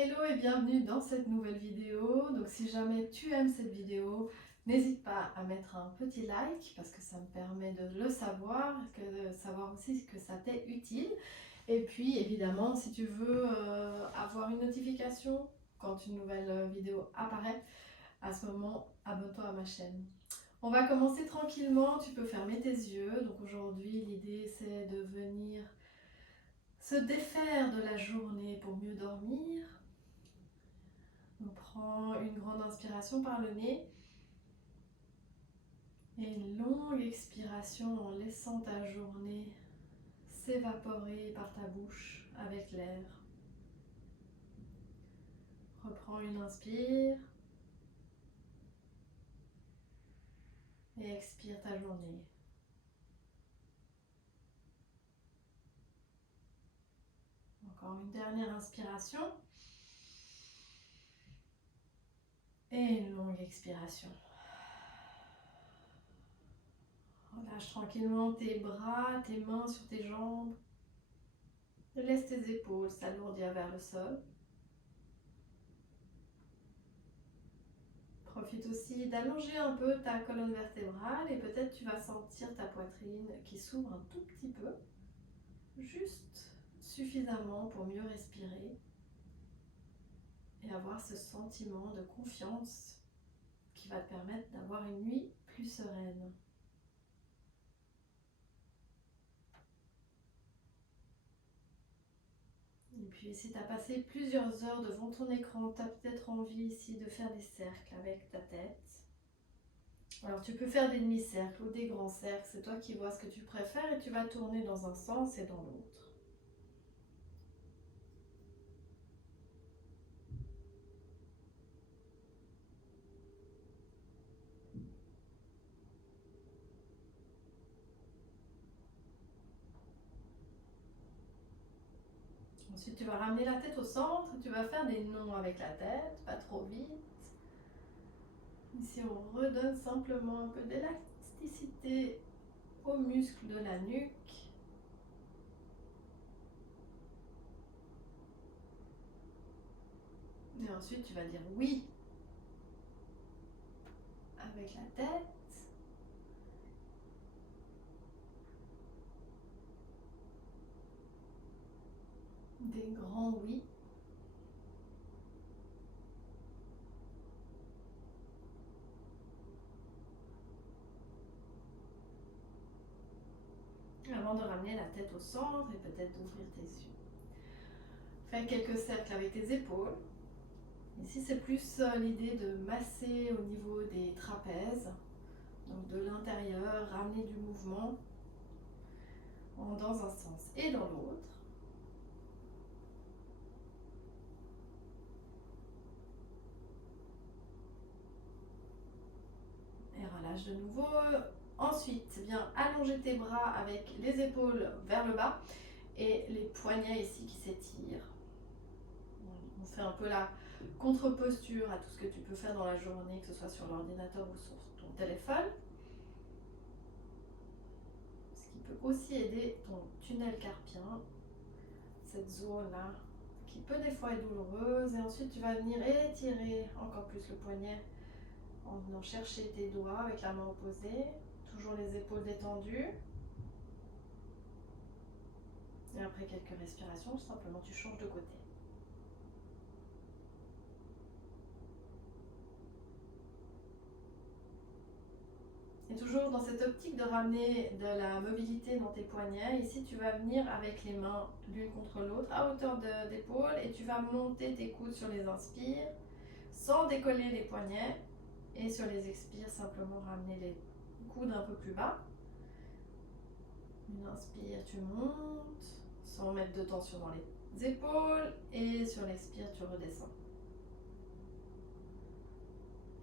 Hello et bienvenue dans cette nouvelle vidéo. Donc si jamais tu aimes cette vidéo, n'hésite pas à mettre un petit like parce que ça me permet de le savoir, de savoir aussi que ça t'est utile. Et puis évidemment, si tu veux avoir une notification quand une nouvelle vidéo apparaît, à ce moment, abonne-toi à ma chaîne. On va commencer tranquillement, tu peux fermer tes yeux. Donc aujourd'hui, l'idée c'est de venir se défaire de la journée pour mieux dormir. On prend une grande inspiration par le nez et une longue expiration en laissant ta journée s'évaporer par ta bouche avec l'air. Reprends une inspire et expire ta journée. Encore une dernière inspiration et une longue expiration. Relâche tranquillement tes bras, tes mains sur tes jambes. Laisse tes épaules s'alourdir vers le sol. Profite aussi d'allonger un peu ta colonne vertébrale et peut-être tu vas sentir ta poitrine qui s'ouvre un tout petit peu, juste suffisamment pour mieux respirer et avoir ce sentiment de confiance qui va te permettre d'avoir une nuit plus sereine. Et puis si tu as passé plusieurs heures devant ton écran, tu as peut-être envie ici de faire des cercles avec ta tête. Alors tu peux faire des demi-cercles ou des grands cercles, c'est toi qui vois ce que tu préfères et tu vas tourner dans un sens et dans l'autre. Ensuite, tu vas ramener la tête au centre, tu vas faire des nons avec la tête, pas trop vite. Ici, on redonne simplement un peu d'élasticité aux muscles de la nuque. Et ensuite, tu vas dire oui avec la tête. Des grands oui. Avant de ramener la tête au centre et peut-être d'ouvrir tes yeux. Fais quelques cercles avec tes épaules. Ici, c'est plus l'idée de masser au niveau des trapèzes. Donc de l'intérieur, ramener du mouvement dans un sens et dans l'autre. Et relâche de nouveau. Ensuite, viens allonger tes bras avec les épaules vers le bas et les poignets ici qui s'étirent. On fait un peu la contre-posture à tout ce que tu peux faire dans la journée, que ce soit sur l'ordinateur ou sur ton téléphone. Ce qui peut aussi aider ton tunnel carpien, cette zone-là qui peut des fois être douloureuse. Et ensuite, tu vas venir étirer encore plus le poignet en venant chercher tes doigts avec la main opposée. Toujours les épaules détendues. Et après quelques respirations, simplement tu changes de côté. Et toujours dans cette optique de ramener de la mobilité dans tes poignets, ici tu vas venir avec les mains l'une contre l'autre à hauteur d'épaule et tu vas monter tes coudes sur les inspires sans décoller les poignets et sur les expires simplement ramener les coudes un peu plus bas. Une inspire, tu montes sans mettre de tension dans les épaules et sur l'expire tu redescends.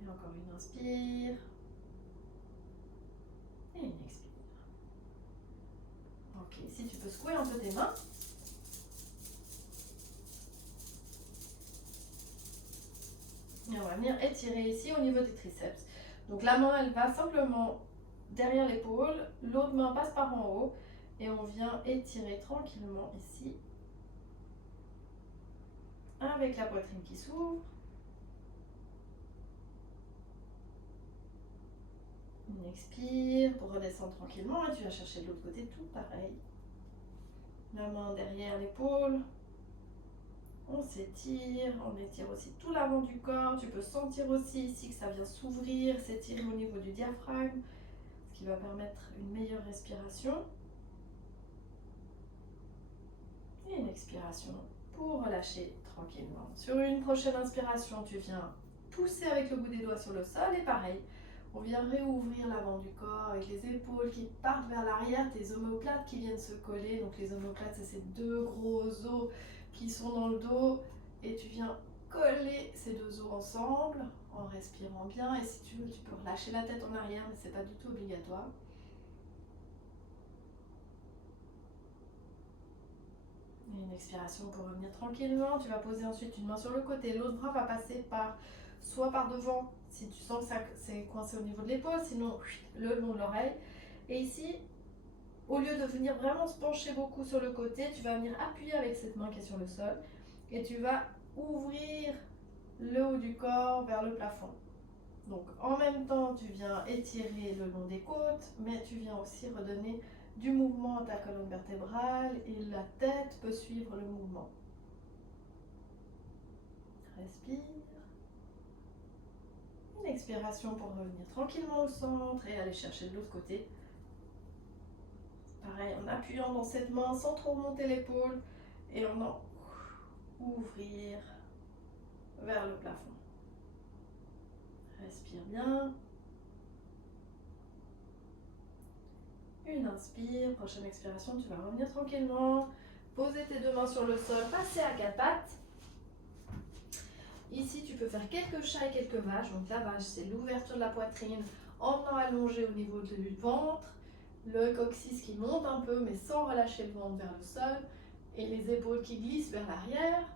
Et encore une inspire et une expire. Ok, ici tu peux secouer un peu tes mains. Et on va venir étirer ici au niveau des triceps. Donc la main elle va simplement derrière l'épaule, l'autre main passe par en haut et on vient étirer tranquillement ici. avec la poitrine qui s'ouvre. On expire pour redescendre tranquillement et tu vas chercher de l'autre côté tout pareil. La main derrière l'épaule. On s'étire, on étire aussi tout l'avant du corps. Tu peux sentir aussi ici que ça vient s'ouvrir, s'étirer au niveau du diaphragme, ce qui va permettre une meilleure respiration. Et une expiration pour relâcher tranquillement. Sur une prochaine inspiration, tu viens pousser avec le bout des doigts sur le sol et pareil, on vient réouvrir l'avant du corps avec les épaules qui partent vers l'arrière, tes omoplates qui viennent se coller. Donc les omoplates, c'est ces deux gros os qui sont dans le dos et tu viens coller ces deux os ensemble en respirant bien. Et si tu veux, tu peux relâcher la tête en arrière, mais c'est pas du tout obligatoire. Et une expiration pour revenir tranquillement. Tu vas poser ensuite une main sur le côté, l'autre bras va passer soit par devant si tu sens que c'est coincé au niveau de l'épaule, sinon le long de l'oreille. Et ici, au lieu de venir vraiment se pencher beaucoup sur le côté, tu vas venir appuyer avec cette main qui est sur le sol et tu vas ouvrir le haut du corps vers le plafond. Donc en même temps, tu viens étirer le long des côtes, mais tu viens aussi redonner du mouvement à ta colonne vertébrale et la tête peut suivre le mouvement. Respire. Une expiration pour revenir tranquillement au centre et aller chercher de l'autre côté. Pareil, en appuyant dans cette main sans trop remonter l'épaule et en ouvrir vers le plafond. Respire bien. Une inspire, prochaine expiration, tu vas revenir tranquillement. Poser tes deux mains sur le sol, passer à quatre pattes. Ici, tu peux faire quelques chats et quelques vaches. Donc la vache, c'est l'ouverture de la poitrine en venant allonger au niveau du ventre. Le coccyx qui monte un peu, mais sans relâcher le ventre vers le sol. Et les épaules qui glissent vers l'arrière.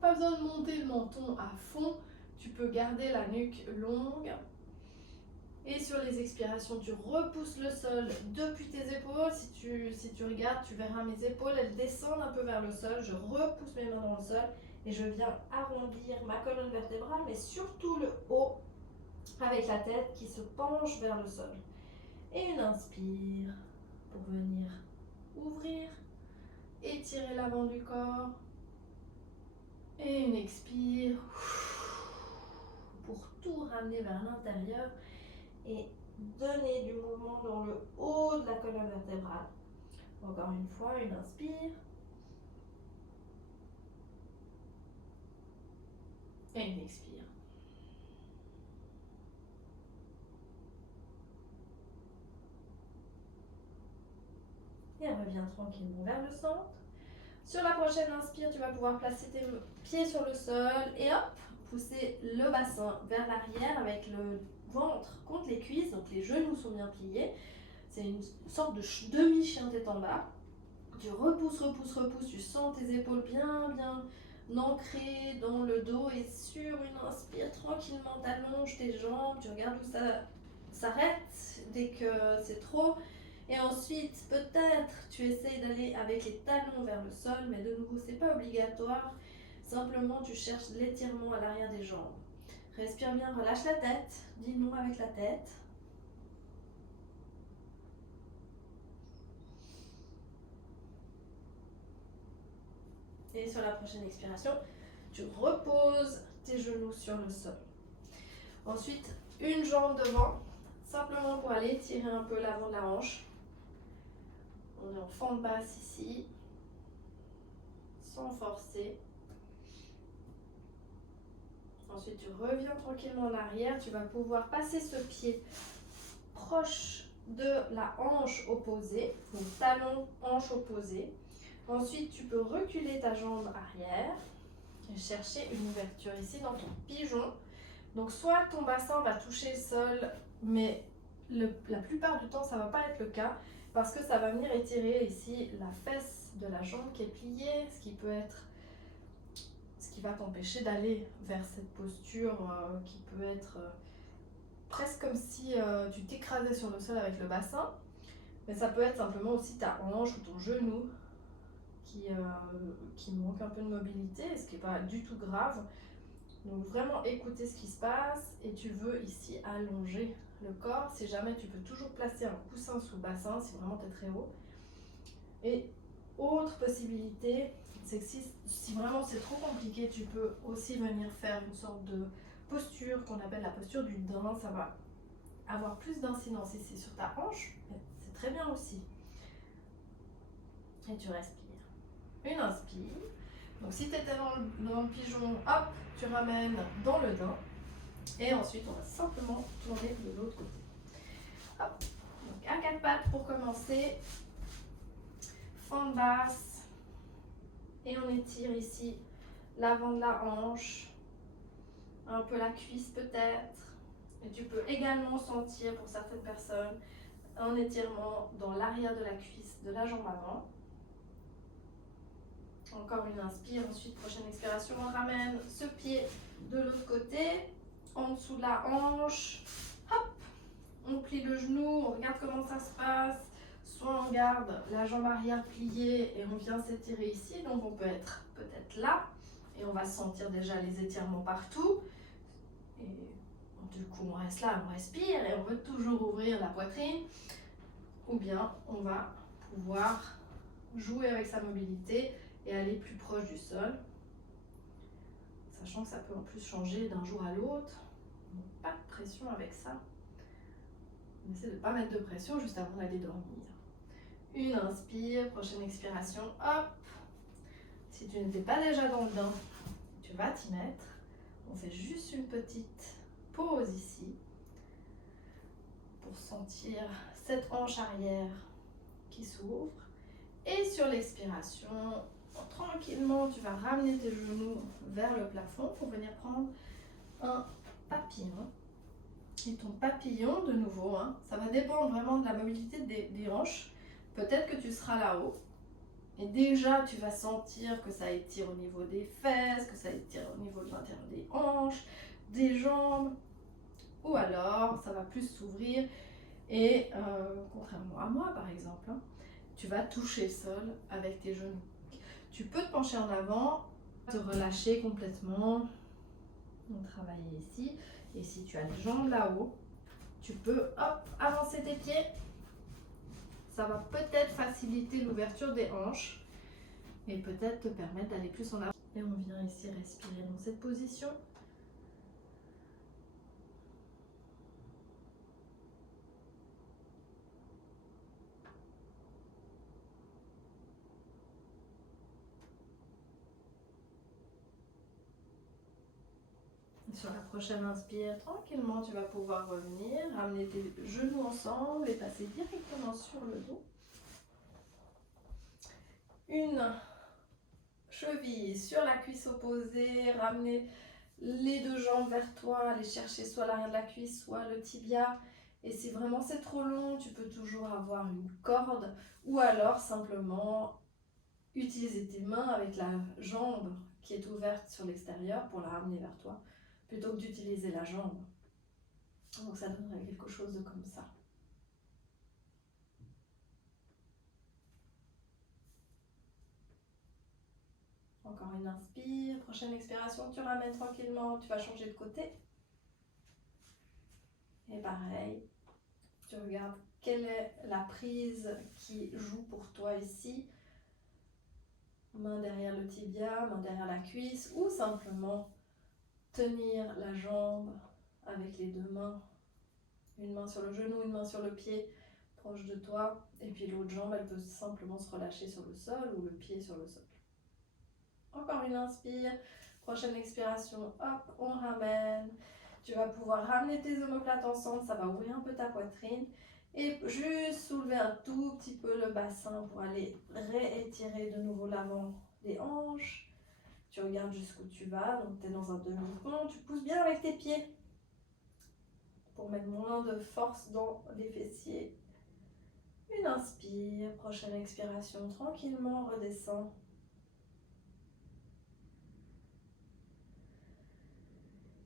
Pas besoin de monter le menton à fond. Tu peux garder la nuque longue. Et sur les expirations, tu repousses le sol depuis tes épaules. Si tu regardes, tu verras mes épaules, elles descendent un peu vers le sol. Je repousse mes mains dans le sol et je viens arrondir ma colonne vertébrale, mais surtout le haut, avec la tête qui se penche vers le sol. Et une inspire pour venir ouvrir, étirer l'avant du corps. Et une expire pour tout ramener vers l'intérieur et donner du mouvement dans le haut de la colonne vertébrale. Encore une fois, une inspire. Et une expire. Et reviens tranquillement vers le centre. Sur la prochaine inspire, tu vas pouvoir placer tes pieds sur le sol et hop, pousser le bassin vers l'arrière avec le ventre contre les cuisses, donc les genoux sont bien pliés. C'est une sorte de demi-chien tête en bas. Tu repousses, repousses, repousses, tu sens tes épaules bien ancrées dans le dos et sur une inspire, tranquillement t'allonges tes jambes, tu regardes où ça s'arrête dès que c'est trop. Et ensuite, peut-être, tu essayes d'aller avec les talons vers le sol, mais de nouveau, c'est pas obligatoire. Simplement, tu cherches l'étirement à l'arrière des jambes. Respire bien, relâche la tête, dis non avec la tête. Et sur la prochaine expiration, tu reposes tes genoux sur le sol. Ensuite, une jambe devant, simplement pour aller tirer un peu l'avant de la hanche. On est en fente basse ici, sans forcer. Ensuite, tu reviens tranquillement en arrière. Tu vas pouvoir passer ce pied proche de la hanche opposée, donc talon, hanche opposée. Ensuite, tu peux reculer ta jambe arrière et chercher une ouverture ici dans ton pigeon. Donc, soit ton bassin va toucher le sol, mais la plupart du temps, ça ne va pas être le cas parce que ça va venir étirer ici la fesse de la jambe qui est pliée, ce qui va t'empêcher d'aller vers cette posture qui peut être presque comme si tu t'écrasais sur le sol avec le bassin. Mais ça peut être simplement aussi ta hanche ou ton genou qui manquent un peu de mobilité, ce qui n'est pas du tout grave. Donc vraiment écouter ce qui se passe, et tu veux ici allonger le corps. Si jamais, tu peux toujours placer un coussin sous le bassin si vraiment tu es très haut. Et autre possibilité, c'est que si vraiment c'est trop compliqué, tu peux aussi venir faire une sorte de posture qu'on appelle la posture du daim. Ça va avoir plus d'incidence ici sur ta hanche, mais c'est très bien aussi. Et tu respires. Une inspire. Donc si tu étais dans le pigeon, hop, tu ramènes dans le daim. Et ensuite, on va simplement tourner de l'autre côté. Hop. Donc à quatre pattes pour commencer. Fente basse. Et on étire ici l'avant de la hanche. Un peu la cuisse peut-être. Et tu peux également sentir, pour certaines personnes, un étirement dans l'arrière de la cuisse de la jambe avant. Encore une inspire, ensuite prochaine expiration, on ramène ce pied de l'autre côté, en dessous de la hanche, hop, on plie le genou, on regarde comment ça se passe, soit on garde la jambe arrière pliée et on vient s'étirer ici, donc on peut être peut-être là, et on va sentir déjà les étirements partout, et du coup on reste là, on respire, et on veut toujours ouvrir la poitrine, ou bien on va pouvoir jouer avec sa mobilité et aller plus proche du sol, sachant que ça peut en plus changer d'un jour à l'autre. Donc pas de pression avec ça. On essaie de ne pas mettre de pression juste avant d'aller dormir. Une inspire, prochaine expiration, hop. Si tu n'étais pas déjà dans le bain, tu vas t'y mettre. On fait juste une petite pause ici pour sentir cette hanche arrière qui s'ouvre. Et sur l'expiration, tranquillement, tu vas ramener tes genoux vers le plafond pour venir prendre un papillon. Et ton papillon, de nouveau, ça va dépendre vraiment de la mobilité des hanches. Peut-être que tu seras là-haut. Et déjà, tu vas sentir que ça étire au niveau des fesses, que ça étire au niveau de l'intérieur des hanches, des jambes. Ou alors, ça va plus s'ouvrir. Et contrairement à moi, par exemple, tu vas toucher le sol avec tes genoux. Tu peux te pencher en avant, te relâcher complètement. On travaille ici. Et si tu as les jambes là-haut, tu peux avancer tes pieds. Ça va peut-être faciliter l'ouverture des hanches et peut-être te permettre d'aller plus en avant. Et on vient ici respirer dans cette position. Sur la prochaine inspire, tranquillement, tu vas pouvoir revenir, ramener tes genoux ensemble et passer directement sur le dos. Une cheville sur la cuisse opposée, ramener les deux jambes vers toi, aller chercher soit l'arrière de la cuisse, soit le tibia. Et si vraiment c'est trop long, tu peux toujours avoir une corde ou alors simplement utiliser tes mains avec la jambe qui est ouverte sur l'extérieur pour la ramener vers toi, plutôt que d'utiliser la jambe. Donc ça donnerait quelque chose de comme ça. Encore une inspire, prochaine expiration, tu ramènes tranquillement, tu vas changer de côté. Et pareil, tu regardes quelle est la prise qui joue pour toi ici. Main derrière le tibia, main derrière la cuisse, ou simplement tenir la jambe avec les deux mains. Une main sur le genou, une main sur le pied proche de toi, et puis l'autre jambe, elle peut simplement se relâcher sur le sol ou le pied sur le sol. Encore une inspire, prochaine expiration, hop, on ramène. Tu vas pouvoir ramener tes omoplates ensemble, ça va ouvrir un peu ta poitrine. Et juste soulever un tout petit peu le bassin pour aller réétirer de nouveau l'avant des hanches. Tu regardes jusqu'où tu vas, donc tu es dans un demi-pont, tu pousses bien avec tes pieds pour mettre moins de force dans les fessiers. Une inspire, prochaine expiration, tranquillement redescend.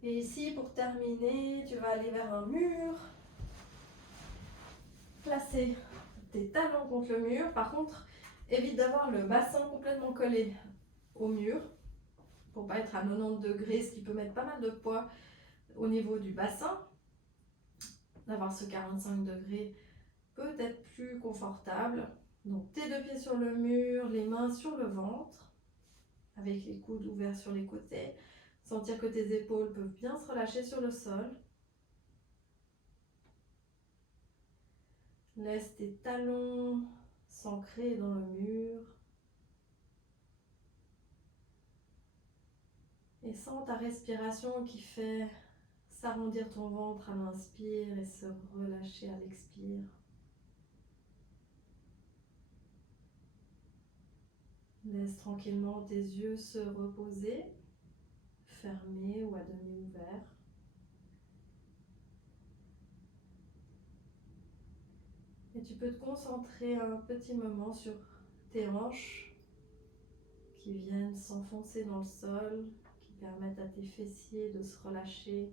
Et ici, pour terminer, tu vas aller vers un mur. Placer tes talons contre le mur. Par contre, Évite d'avoir le bassin complètement collé au mur pour pas être à 90 degrés, ce qui peut mettre pas mal de poids au niveau du bassin. D'avoir ce 45 degrés peut être plus confortable. Donc tes deux pieds sur le mur, les mains sur le ventre, avec les coudes ouverts sur les côtés. Sentir que tes épaules peuvent bien se relâcher sur le sol. Laisse tes talons s'ancrer dans le mur. Et sens ta respiration qui fait s'arrondir ton ventre à l'inspire et se relâcher à l'expire. Laisse tranquillement tes yeux se reposer, fermés ou à demi ouverts. Et tu peux te concentrer un petit moment sur tes hanches qui viennent s'enfoncer dans le sol, qui permettent à tes fessiers de se relâcher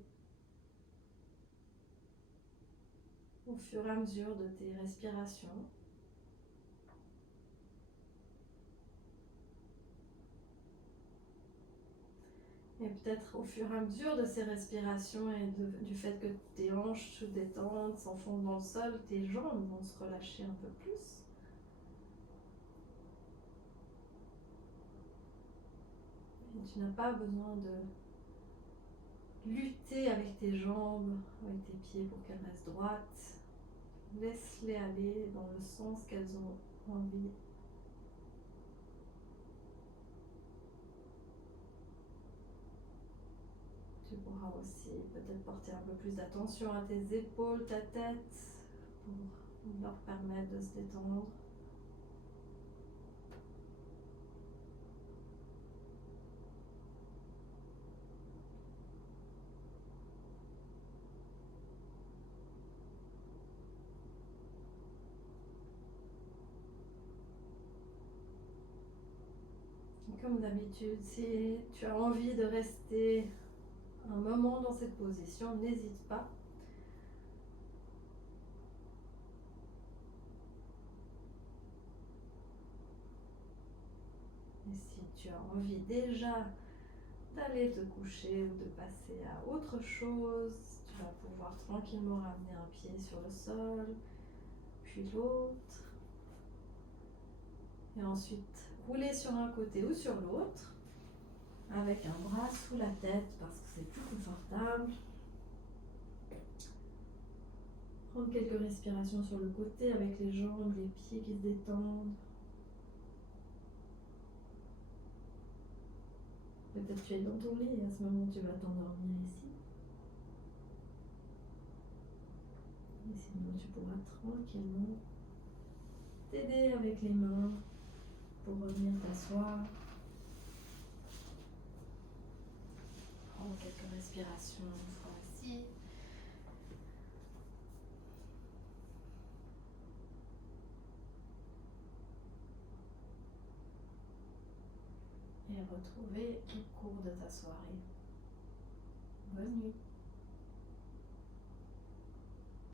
au fur et à mesure de tes respirations. Et peut-être au fur et à mesure de ces respirations et du fait que tes hanches se détendent, s'enfoncent dans le sol, tes jambes vont se relâcher un peu plus. Et tu n'as pas besoin de lutter avec tes jambes, avec tes pieds pour qu'elles restent droites. Laisse-les aller dans le sens qu'elles ont envie. Tu pourras aussi peut-être porter un peu plus d'attention à tes épaules, ta tête, pour leur permettre de se détendre. Et comme d'habitude, si tu as envie de rester un moment dans cette position, n'hésite pas. Et si tu as envie déjà d'aller te coucher ou de passer à autre chose, tu vas pouvoir tranquillement ramener un pied sur le sol, puis l'autre. Et ensuite rouler sur un côté ou sur l'autre, avec un bras sous la tête parce que c'est plus confortable. Prendre quelques respirations sur le côté avec les jambes, les pieds qui se détendent. Peut-être tu es dans ton lit et à ce moment tu vas t'endormir ici. Et sinon tu pourras tranquillement t'aider avec les mains pour revenir t'asseoir. Prends quelques respirations une fois ici. Et retrouver le cours de ta soirée. Bonne nuit.